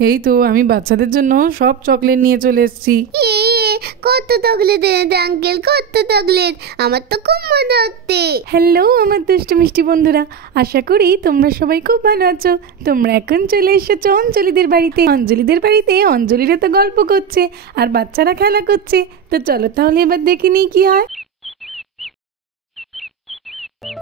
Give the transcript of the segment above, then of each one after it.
এই তো আমি বাচ্চাদের জন্য সব চকলেট নিয়ে চলে এসেছি। কত চকলেট এনেছে আঙ্কেল, কত চকলেট, আমার তো খুব মজা হচ্ছে। হ্যালো আমার দুষ্টু মিষ্টি বন্ধুরা, আশা করি তোমরা সবাই খুব ভালো আছো। তোমরা এখন চলে এসেছো অঞ্জলিদের বাড়িতে। অঞ্জলিদের বাড়িতে অঞ্জলিরা তো গল্প করছে আর বাচ্চারা খেলা করছে। তো চলো তাহলে এবার দেখে নিই কি হয়।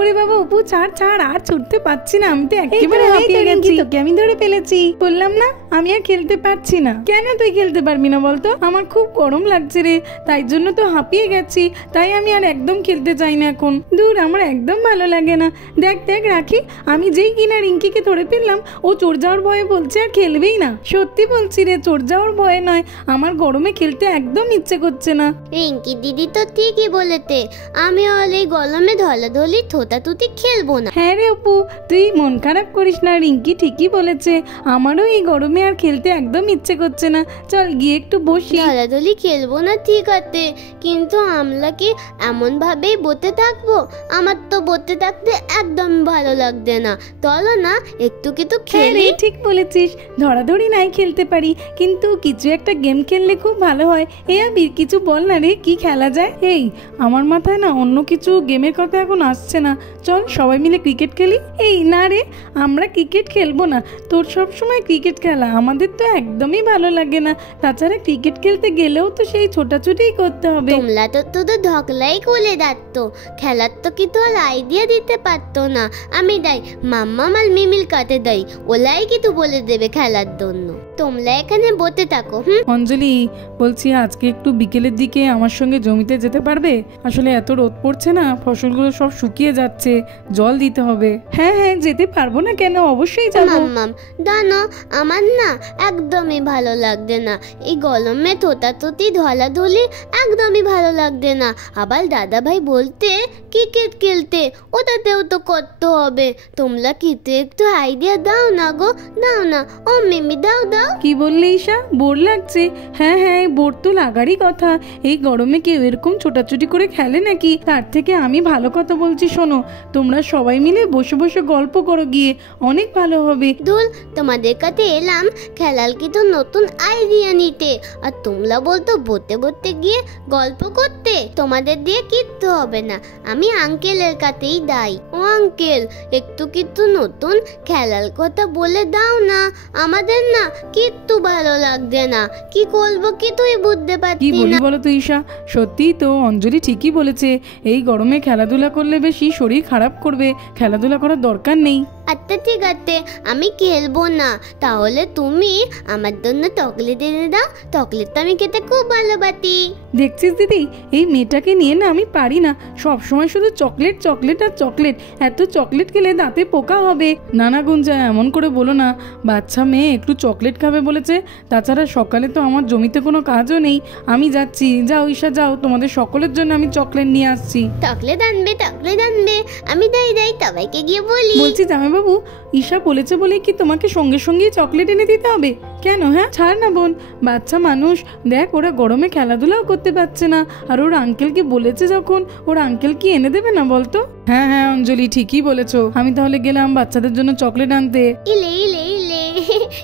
ওরে বাবা অপু, ছাড় ছাড়, আর ছুটতে পারছি না, আমি তো একেবারে হাঁপিয়ে গেছি। তোকে আমি ধরে ফেলেছি, বললাম না আমি আর খেলতে পারছি না। কেন তুই খেলতে পারবি না বলতো? আমার খুব গরম লাগছে রে, তাই জন্য তো হাঁপিয়ে গেছি। তাই আমি আর একদম খেলতে চাই না এখন। দূর, আমার একদম ভালো লাগে না। দেখ দেখ রাখি, আমি যেই কিনা রিঙ্কিকে ধরে ফেললাম, ও চোর যাওয়ার ভয়ে বলছে আর খেলবেই না। সত্যি বলছি রে, চোর যাওয়ার ভয়ে নয়, আমার গরমে খেলতে একদম ইচ্ছে করছে না। রিঙ্কি দিদি তো ঠিকই বলেছে, আমি হলে গরমে ধলাধলি থোতাতুতি খেলবো না। হ্যাঁ রে অপু, তুই মন খারাপ করিস না, রিঙ্কি ঠিকই বলেছে। আমারও এই গরমে আর খেলতে একদম ইচ্ছে করছে না। চল গিয়ে একটু বসি। ধলাধলি খেলবো না ঠিক আছে, কিন্তু আমরা কি এমন ভাবেই বসে থাকবো? আমার তো বসে থাকতে একদম ভালো লাগছে না। চলো না একটু কিছু খেলি। ঠিক বলেছিস, ধরাধরি নাই খেলতে পারি, কিন্তু কিছু একটা গেম খেললে খুব ভালো হয়। এ আবির, কিছু বল না রে, কি খেলা যায়? এই আমার মাথায় না অন্য কিছু গেমের কথা এখন আসছে না। চল সবাই মিলে ক্রিকেট খেলি। এই না রে, আমরা ক্রিকেট খেলবো না। তোর সব সময় ক্রিকেট খেলা, আমাদের তো একদমই ভালো লাগে না। তাছাড়া ক্রিকেট খেলতে গেলেও তো সেই ছোটাছুটিই করতে হবে। তোমরা তো তোদের ধকলাই কোলে যাচ্ছ, খেলার তো কি তোর আইডিয়া দিতে পারতো না? আমি দেয় মাম্মা মাল মিমিল কাটে দেয়, ওলাই কিন্তু বলে দেবে খেলার জন্য। তোমরা এখানে বসে থাকো। অঞ্জলি, বলছি আজকে একটু বিকেলের দিকে আমার সঙ্গে জমিতে যেতে পারবে? আসলে এত রোদ পড়ছে না, ফসলগুলো সব শুকিয়ে যাচ্ছে, জল দিতে হবে। হ্যাঁ হ্যাঁ, যেতে পারবো না কেন, অবশ্যই যাবো। মাম্মাম জানো, আমার না একদমই ভালো লাগছে না। এই গরমে থোতাথুতি ধলাধলি একদমই ভালো লাগছে না। আবার দাদা ভাই বলতে ক্রিকেট খেলতে, ওটাতেও তো করতে হবে। তোমরা কিন্তু একটু আইডিয়া দাও না গো, দাও না। ও মিমি দাও দাও। কি বললি ঈশা, বোর লাগছে? হ্যাঁ হ্যাঁ, বোর তো লাগারই কথা। এই গরমে কেউ এরকম ছোটাছুটি করে খেলে নাকি? তার থেকে আমি ভালো কথা বলছি, শোনো, তোমরা সবাই মিলে বসে বসে গল্প করো গিয়ে, অনেক ভালো হবে। দুল, তোমাদের কাছে এলাম খেলার কিন্তু নতুন আইডিয়া নিতে, আর তোমরা বলতো বলতে বলতে গিয়ে গল্প করতে। তোমাদের দিয়ে কিচ্ছু হবে না, আমি আঙ্কেলের কাছেই দাই। ও আঙ্কেল, একটু কিন্তু নতুন খেলার কথা বলে দাও না, আমাদের না কিচ্ছু ভালো লাগছে না। কি করবো কিছুই বুঝতে পারছি না। কি বলি বলো তো ঈশা, সত্যিই তো অঞ্জলি ঠিকই বলেছে। এই গরমে খেলাধুলা করলে বেশি শরীর খারাপ করবে, খেলাধুলা করার দরকার নেই। আচ্ছা ঠিক আছে, আমি খেলবো না। তাহলে তুমি আমার জন্য চকলেট এনে দাও, চকলেট তো আমি খেতে খুব ভালোবাসি। দেখছিস দিদি, এই মেয়েটাকে নিয়ে না আমি পারি না, সব সময় শুধু চকলেট চকলেট আর চকলেট। এত চকলেট খেলে দাঁতে পোকা হবে। নানা গুঞ্জা, এমন করে বলো না, বাচ্চা মেয়ে একটু চকলেট খাবে বলেছে। তাছাড়া সকালে তো আমার জমিতে কোনো কাজও নেই। আমি যাচ্ছি, যাও ঈশা যাও, তোমাদের সকলের জন্য আমি চকলেট নিয়ে আসছি। চকলেট আনবে, চকলেট আনবে, আমি দাই সবাইকে গিয়ে বলি। বলছি জামাইবাবু, ঈশা বলেছে বলে কি তোমাকে সঙ্গে সঙ্গেই চকলেট এনে দিতে হবে? কেন? হ্যাঁ ছাড় না বোন, বাচ্চা মানুষ, দেখ ওরা গরমে খেলাধুলাও করতে পারছে না। আর ওর আঙ্কেলকে বলেছে যখন, ওর আঙ্কেল কি এনে দেবে না বলতো? হ্যাঁ হ্যাঁ অঞ্জলি, ঠিকই বলেছো। আমি তাহলে গেলাম বাচ্চাদের জন্য চকলেট আনতে। ইলে ইলে ইলে,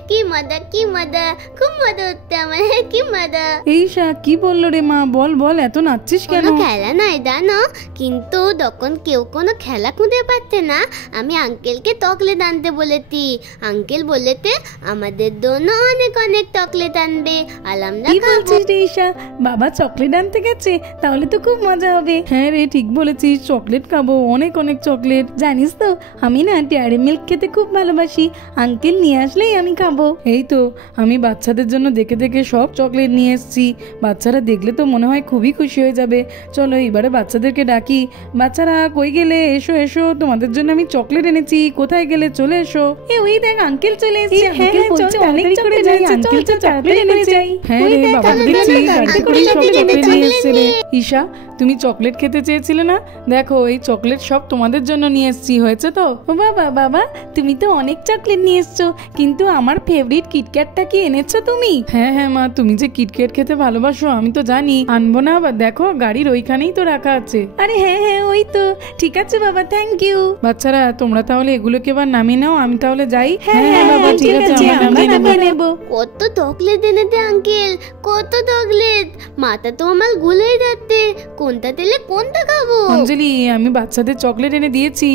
কি মজা কি মজা, খুব মজা হচ্ছে আমার, কি মজা। ঈশা কি বললো রে মা? বল বল, এত নাচছিস কেন? খেলা নয় জানো, কিন্তু যখন কেউ কোনো খেলা খুঁজে পাচ্ছে না, আমি আঙ্কেলকে চকলেট আনতে বলেছি। আঙ্কেল বলেছে আমাদের জন্য অনেক অনেক চকলেট আনবে, আর আমরা কি বলছিস রে ঈশা? বাবা চকলেট আনতে গেছে? তাহলে তো খুব মজা হবে। হ্যাঁ রে, ঠিক বলেছিস, চকলেট খাবো, অনেক অনেক চকলেট। জানিস তো আমি না ডেয়ারি মিল্ক খেতে খুব ভালোবাসি, আঙ্কেল নিয়ে আসলেই আমি খাবো। এই তো আমি বাচ্চাদের জন্য দেখে দেখে সব চকলেট নিয়ে এসেছি। বাচ্চারা দেখলে তো মনে হয় খুবই খুশি হয়ে যাবে। চলো এবারে বাচ্চাদেরকে ডাকি। বাচ্চারা কই গেলে? এসো এসো, তোমাদের জন্য আমি চকলেট এনেছি। কোথায় গেলে? চলে এসো। ওই দেখ আঙ্কেল চলে এসেছে। আঙ্কেল বলছে অনেক চকলেট এনেছে, আঙ্কেল তো চকলেট এনেছে। হ্যাঁ রে বাবা, দেখছি গাড়িতে করে সব চকলেট নিয়ে এসেছে রে। ঈশা তুমি চকলেট খেতে চেয়েছিলে না, দেখো এই চকলেট সব তোমাদের জন্য নিয়ে এসেছি, হয়েছে তো? ও বাবা বাবা, তুমি তো অনেক চকলেট নিয়ে এসছো, কিন্তু আমার ফেভারিট কিটক্যাটটা কি এনেছো তুমি? হ্যাঁ হ্যাঁ মা, তুমি যে কিটক্যাট খেতে ভালোবাসো আমি তো জানি, আনবো না আবার? দেখো গাড়ির ওইখানেই তো রাখা আছে। আরে হ্যাঁ হ্যাঁ ওই তো, ঠিক আছে বাবা, থ্যাংক ইউ। বাচ্চারা তোমরা তাহলে এগুলোকে এবার নামিয়ে নাও, আমি তাহলে যাই। হ্যাঁ বাবা ঠিক আছে, আমরা নামিয়ে নেব। কত চকলেট এনেতে আঙ্কেল, কত চকলেট, মাথা তো আমার গুলেই যাচ্ছে, কোনটা তেলে কোনটা খাবো। অঞ্জলি, আমি বাচ্চাদের চকলেট এনে দিয়েছি,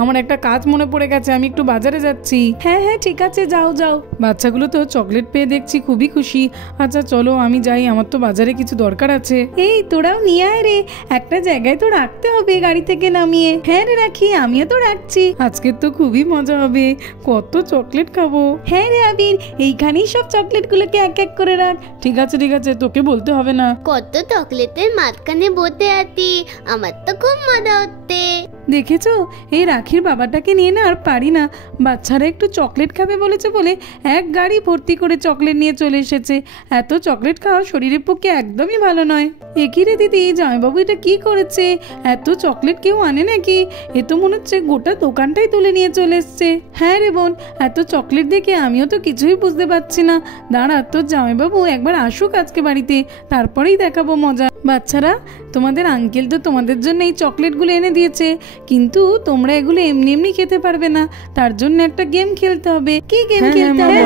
আমার একটা কাজ মনে পড়ে গেছে, আমি একটু বাজারে যাচ্ছি। হ্যাঁ হ্যাঁ ঠিক আছে, যাও যাও। বাচ্চাগুলো তো চকলেট পেয়ে দেখছি খুবই খুশি। আচ্ছা চলো আমি যাই, আমার তো বাজারে কিছু দরকার আছে। এই তোরাও নিয়ে আয় রে, একটা জায়গায় তো রাখতে হবে গাড়ি থেকে নামিয়ে। হ্যাঁ রে রাখি, আমিও তো রাখছি। আজকে তো খুবই মজা হবে, কত চকলেট খাবো। হ্যাঁ রে আবির, এইখানেই সব চকলেট গুলোকে এক এক করে রাখ। ঠিক আছে ঠিক আছে, তোকে বলতে হবে না। কত চকলেটের মাঝখানে বসে আছি, আমার তো খুব মজা হচ্ছে। দেখেছো, এই রাখির বাবাটাকে নিয়ে না আর পারি না। বাচ্চারা একটু চকলেট খাবে বলেছে বলে এক গাড়ি ভর্তি করে চকলেট নিয়ে চলে এসেছে। এত চকলেট খাওয়া শরীরের পক্ষে একদমই ভালো নয়। একই রে দিদি, জামাইবাবু এটা কি করেছে? এত চকলেট কেউ আনে নাকি? এ তো মনে হচ্ছে গোটা দোকানটাই তুলে নিয়ে চলে এসছে। হ্যাঁ রে বোন, এত চকলেট দেখে আমিও তো কিছুই বুঝতে পারছি না। দাঁড়া, তোর জামাইবাবু একবার আসুক আজকে বাড়িতে, তারপরেই দেখাবো মজা। বাচ্চারা, তোমাদের আঙ্কেল তো তোমাদের জন্য এই চকলেটগুলো এনে দিয়েছে, কিন্তু তোমরা এগুলো এমনি এমনি খেতে পারবে না, তার জন্য একটা গেম খেলতে হবে। কি গেম খেলতে হবে?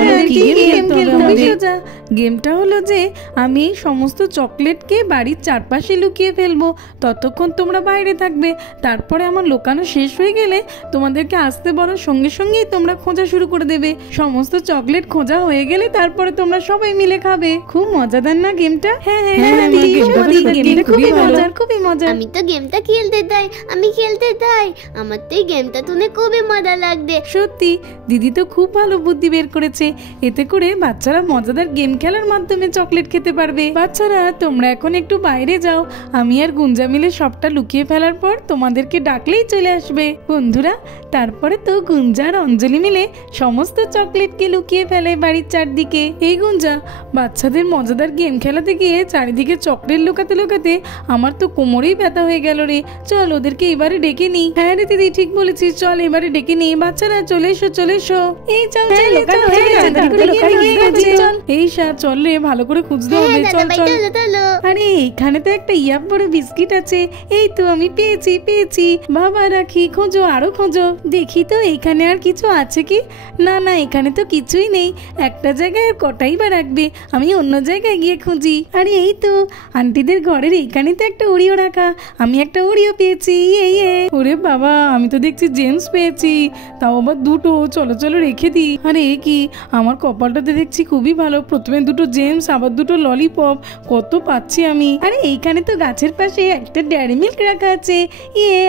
গেমটা হলো যে আমি সমস্ত চকলেটকে বাড়ির চারপাশে লুকিয়ে ফেলবো, ততক্ষণ তোমরা বাইরে থাকবে। তারপরে আমার লুকানো শেষ হয়ে গেলে তোমাদেরকে আসতে বলার সঙ্গে সঙ্গেই তোমরা খোঁজা শুরু করে দেবে। সমস্ত চকলেট খোঁজা হয়ে গেলে তারপরে তোমরা সবাই মিলে খাবে। খুব মজাদার না গেমটা? হ্যাঁ হ্যাঁ, খুবই মজার, খুবই মজার। আমি তো গেমটা খেলতে চাই, আমি খেলতে চাই, আমার তো এই গেমটা শুনে খুবই মজা লাগবে। সত্যি দিদি তো খুব ভালো বুদ্ধি বের করেছে, এতে করে বাচ্চারা মজাদার গেম খেলার মাধ্যমে চকলেট খেতে পারবে। বাচ্চারা তোমরা এখন একটু বাইরে যাও, আমি আর গুঞ্জা মিলে সবটা লুকিয়ে ফেলার পর তোমাদেরকে ডাকলেই চলে আসবে। বন্ধুরা, তারপরে তো গুঞ্জা আর অঞ্জলি মিলে সমস্ত চকলেটকে লুকিয়ে ফেলে বাড়ির চারদিকে। এই গুঞ্জা, বাচ্চাদের মজাদার গেম খেলাতে গিয়ে চারিদিকে চকলেট লুকাতে লুকাতে আমার তো কোমরেই ব্যথা হয়ে গেল রে। চল ওদেরকে এবারে ডেকে নি। হ্যাঁ রে দিদি, ঠিক বলেছিস, চল এবারে ডেকে নি। বাচ্চারা চলে এসো চলে এসো। এই চল চল, এই চল রে, ভালো করে খুঁজতে হবে। চল চল। আরে এইখানে তো একটা ইয়াপ বড় বিস্কিট আছে, এই তো আমি পেয়েছি পেয়েছি। বাবা রাখি, খোঁজো আরো খোঁজো, দেখি তো এইখানে আর কিছু আছে কি। না না, এখানে তো কিছুই নেই। একটা জায়গায় আর কটাই বা রাখবে, আমি অন্য জায়গায় গিয়ে খুঁজি। আরে এই তো আন্টিদের ঘরের এইখানে তো একটা ওরিও রাখা, আমি একটা ওরিও পেয়েছি। ওরে বাবা, আমি তো দেখছি জেমস পেয়েছি, তাও আবার দুটো। চলো চলো রেখে দিই। আরে এ কি, আমার কপালটাতে দেখছি খুবই ভালো, প্রথমে দুটো জেমস আবার দুটো ললিপপ, কত পাচ্ছি আমি। আরে এইখানে তো গাছের পাশে একটা ডেয়ারি মিল্ক রাখা আছে,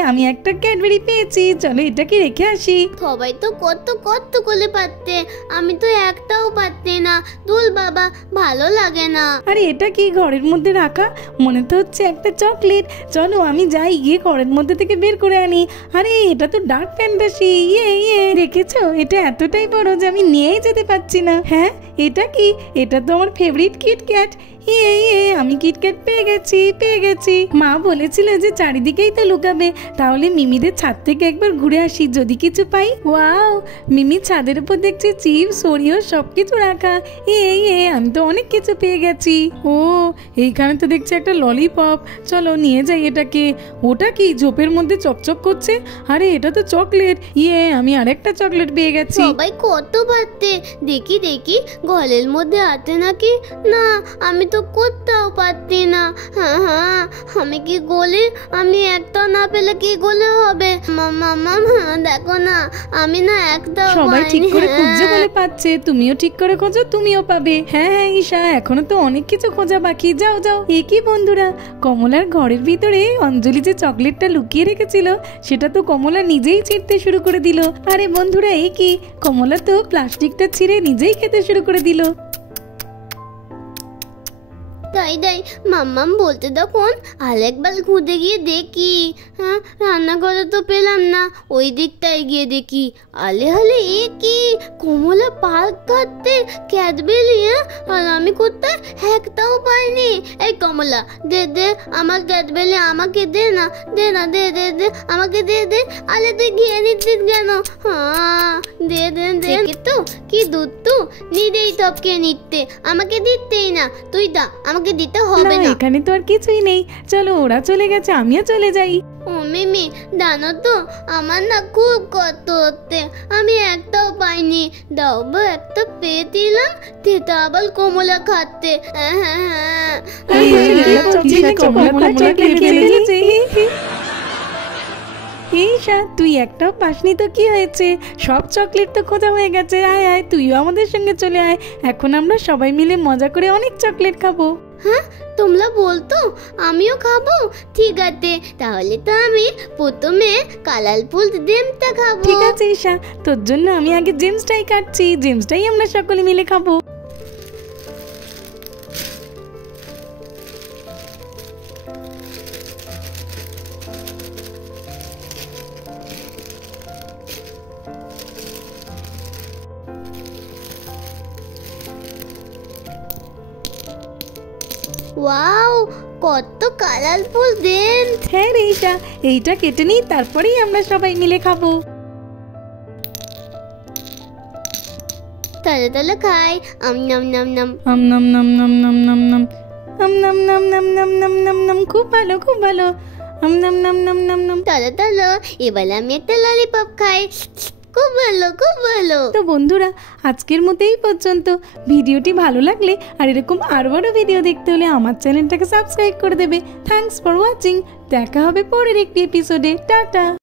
আমি একটা ক্যাডবেরি পেয়েছি, চলো এটাকে রেখে আসি। সবাই তো কত কত করে পাচ্ছে, আমি তো একটাও পাচ্ছি না। দুল বাবা, ভালো লাগে না। আরে এটা কি ঘরের মধ্যে রাখা? মনে তো হচ্ছে একটা চকলেট। চলো আমি যাই, গিয়ে ঘরের মধ্যে থেকে বের করে আনি। আরে এটা তো ডার্ক ফ্যান্টাসি। দেখেছো, এটা এতটাই বড় যে আমি নিয়েই যেতে পারছি না। হ্যাঁ এটা কি? এটা তো আমার ফেভারিট কিটক্যাট। আমি কিটক্যাট পেয়ে গেছি। মা বলেছিল যে চারিদিকেই তো লুকাবে, তাহলে মিমিদের ছাদ থেকে একবার ঘুরে আসি, যদি কিছু পাই। ওয়াও, মিমির ছাদের উপর দেখছি চিপস ওরিও সবকিছু রাখা। আমি তো অনেক কিছু পেয়ে গেছি। ও এইখানে তো দেখছি একটা ললিপপ, চলো নিয়ে যাই এটাকে। ওটা কি ঝোপের মধ্যে চকচক করছে? আরে এটা তো চকলেট। আমি আরেকটা চকলেট পেয়ে গেছি। সবাই কত পাচ্ছে, দেখি দেখি গলের মধ্যে আছে নাকি। না, আমি তো কোথাও পাচ্ছি না। হ্যাঁ, আমি কি গলি? আমি একটা না পেলে কি গলে হবে? মামা দেখো না, আমি না একটা। সবাই ঠিক করে খুঁজছে বলে পাচ্ছে, তুমিও ঠিক করে খোঁজো, তুমিও পাবে। হ্যাঁ ঈশা, এখনো তো অনেক কিছু খোঁজা বাকি। যাও যাও। একই বন্ধুরা, কমলার ঘরের ভিতরে অঞ্জলি যে চকলেটটা লুকিয়ে রেখেছিল সেটা তো কমলা নিজেই ছিঁড়তে শুরু করে দিল। আরে বন্ধুরা, এই কি, কমলা তো প্লাস্টিকটা ছিঁড়ে নিজেই খেতে শুরু করে দিল। তাই তাই মাম্মাম বলতে তখন আরেকবার ঘুরে গিয়ে দেখি। হ্যাঁ, রান্নাঘরে তো পেলাম না, ওই দিকটায় গিয়ে দেখি। আলে হালে এ কি, কমলা পার্ক কাটতে ক্যাডবেরি। আর আমি কোথায় একটাও পাইনি। এই কমলা, দে দে আমার ক্যাডবেরি, আমাকে দে না, দে না, দে দে দে আমাকে দে দে। আলে তুই ঘিরে নিচ্ছিস কেন? হ্যাঁ, দে দে দে। তো কি দুধ তো নিজেই টপকে নিতে, আমাকে দিতেই না। তুই দা, আমাকে দিতে হবে না। এখানে তো আর কিছুই নেই, চলো ওরা চলে গেছে, আমিও চলে যাই। ও মিমি, জানো তো আমার না খুব কষ্ট হচ্ছে, আমি একটাও পাইনি। দাও বা, একটা পেয়ে দিলাম, সেটা আবার কমলা খাচ্ছে। ঈশা, তুই একটাও পাসনি তো কি হয়েছে? সব চকলেট তো খোঁজা হয়ে গেছে। আয় আয়, তুইও আমাদের সঙ্গে চলে আয়, এখন আমরা সবাই মিলে মজা করে অনেক চকলেট খাবো। হ্যাঁ, তোমরা বলতো আমিও খাবো? ঠিক আছে, তাহলে তো আমি প্রথমে কালারফুল জেমসটা খাবো। ঠিক আছে ঈশা, তোর জন্য আমি আগে জেমসটাই কাটছি, জেমসটাই আমরা সকলে মিলে খাবো। ওয়াও, কত কালারফুল জেমস। হ্যাঁ রে ঈশা, এইটা কেটে নিই, তারপরেই আমরা সবাই মিলে খাবো। তাহলে তাহলে খাই। নাম নাম নাম। নাম নাম নাম নাম নাম নাম নাম নাম নাম নাম নাম নাম নাম। খুব ভালো, খুব ভালো। নাম নাম নাম নাম নাম নাম। তাহলে তাহলে এবার আমি একটা ললিপপ খাই। খুব ভালো, খুব ভালো। তো বন্ধুরা, আজকের মতো এই পর্যন্ত। ভিডিওটি ভালো লাগলে আর এরকম আরো বড় ভিডিও দেখতে হলে আমার চ্যানেলটাকে সাবস্ক্রাইব করে দেবে। Thanks for watching. দেখা হবে পরের একটি এপিসোডে। টাটা।